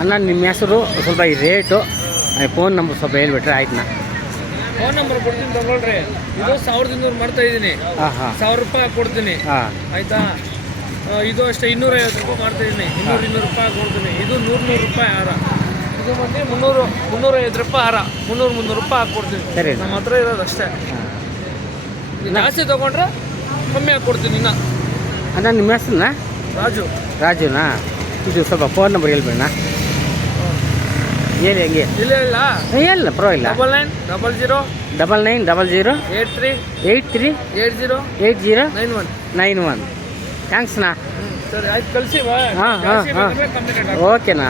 ಅಣ್ಣ ನಿಮ್ಮ ಹೆಸರು ಸ್ವಲ್ಪ ಈ ರೇಟು ಫೋನ್ ನಂಬರ್ ಸ್ವಲ್ಪ ಹೇಳ್ಬಿಟ್ರೆ ಆಯ್ತು. ನಾ ಫೋನ್ ನಂಬರ್ ಕೊಡ್ತೀನಿ ತಗೊಳ್ರಿ. ಇದು 1200 ಮಾಡ್ತಾ ಇದ್ದೀನಿ. ಹಾಂ ಹಾಂ 1000 ರೂಪಾಯಿ ಕೊಡ್ತೀನಿ. ಹಾಂ ಆಯ್ತಾ? ಇದು ಅಷ್ಟೇ 250 ರೂಪಾಯಿ ಮಾಡ್ತಾ ಇದ್ದೀನಿ. 200 ರೂಪಾಯಿ ಕೊಡ್ತೀನಿ. ಇದು 100 ರೂಪಾಯಿ ಹಾರ. ಇದು ಮತ್ತೆ 350 ರೂಪಾಯಿ ಹಾರ. 300 ರೂಪಾಯಿ ಹಾಕ್ಕೊಡ್ತೀನಿ. ಸರಿ. ನಮ್ಮ ಹತ್ರ ಇರೋದು ಅಷ್ಟೇ. ಜಾಸ್ತಿ ತಗೊಂಡ್ರೆ ಕಮ್ಮಿ ಹಾಕ್ಕೊಡ್ತೀನಿ. ಇನ್ನ ಅಣ್ಣ ನಿಮ್ಮ ಹೆಸರನ್ನ ರಾಜುನಾ? ಇದು ಸ್ವಲ್ಪ ಫೋನ್ ನಂಬರ್ ಹೇಳ್ಬೇಡ. ಹೇಳಿ ಹಂಗೆ. ಇಲ್ಲ ಪರವಾಗಿಲ್ಲ. 9900 83 80 91. ಥ್ಯಾಂಕ್ಸ್ನಾ. ಸರಿ ಆಯ್ತು, ಕಳಿಸಿ. ಹಾಂ ಹಾಂ ಹಾಂ ಓಕೆನಾ.